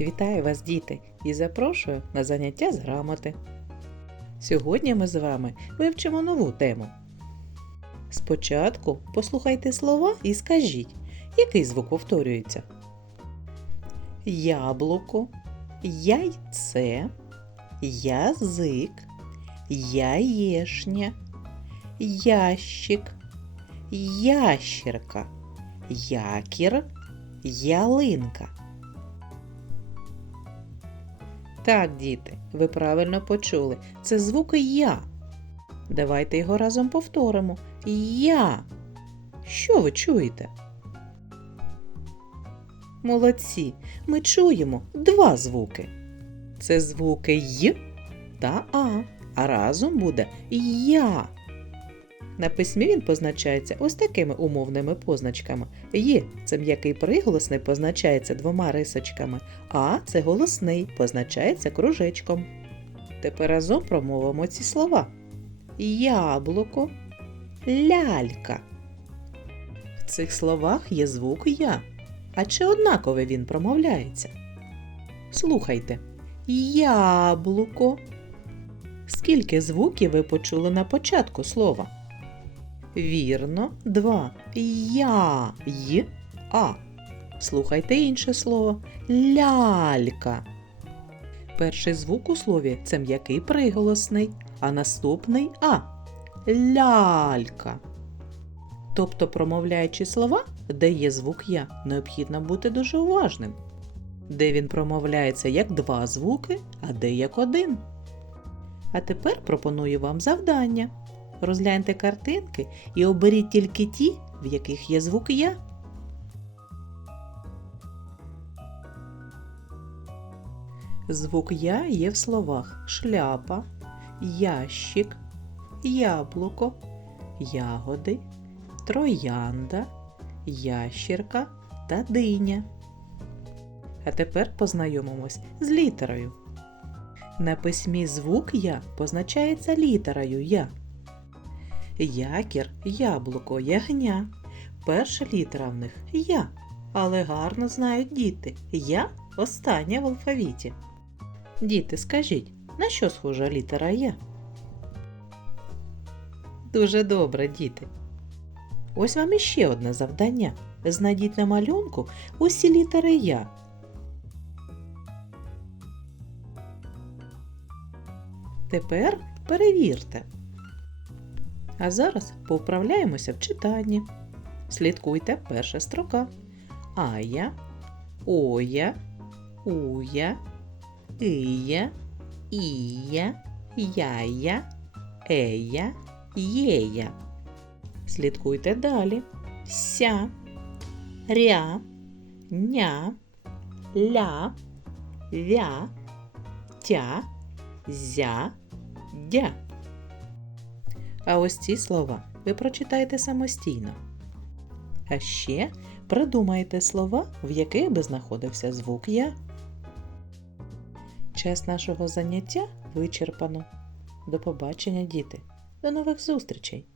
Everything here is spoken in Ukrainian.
Вітаю вас, діти, і запрошую на заняття з грамоти. Сьогодні ми з вами вивчимо нову тему. Спочатку послухайте слова і скажіть, який звук повторюється. Яблуко, яйце, язик, яєшня, ящик, ящерка, якір, ялинка. Так, діти, ви правильно почули. Це звук Я. Давайте його разом повторимо. Я. Що ви чуєте? Молодці. Ми чуємо два звуки. Це звуки Й та А. А разом буде Я. На письмі він позначається ось такими умовними позначками. Є це м'який приголосний позначається двома рисочками, а це голосний позначається кружечком. Тепер разом промовимо ці слова: яблуко, лялька. В цих словах є звук Я. А чи однаково він промовляється? Слухайте. Яблуко. Скільки звуків ви почули на початку слова? Вірно, два. Я й а. Слухайте інше слово лялька. Перший звук у слові це м'який приголосний, а наступний а. Лялька. Тобто, промовляючи слова, де є звук я, необхідно бути дуже уважним. Де він промовляється як два звуки, а де як один. А тепер пропоную вам завдання. Розгляньте картинки і оберіть тільки ті, в яких є звук Я. Звук Я є в словах шляпа, ящик, яблуко, ягоди, троянда, ящірка та диня. А тепер познайомимось з літерою. На письмі звук Я позначається літерою Я. Якір, яблуко, ягня. Перша літера в них Я. Але гарно знають діти. Я остання в алфавіті. Діти, скажіть, на що схожа літера Я? Дуже добре, діти. Ось вам іще одне завдання. Знайдіть на малюнку усі літери Я. Тепер перевірте. А зараз повправляємося в читанні. Слідкуйте перша строка. Ая, Оя, Уя, Ия, Ія, Яя, Ея, Єя. Слідкуйте далі. Ся, ря, ня, ля, вя, тя, зя, дя. А ось ці слова ви прочитаєте самостійно. А ще придумайте слова, в яких би знаходився звук Я. Час нашого заняття вичерпано. До побачення, діти. До нових зустрічей!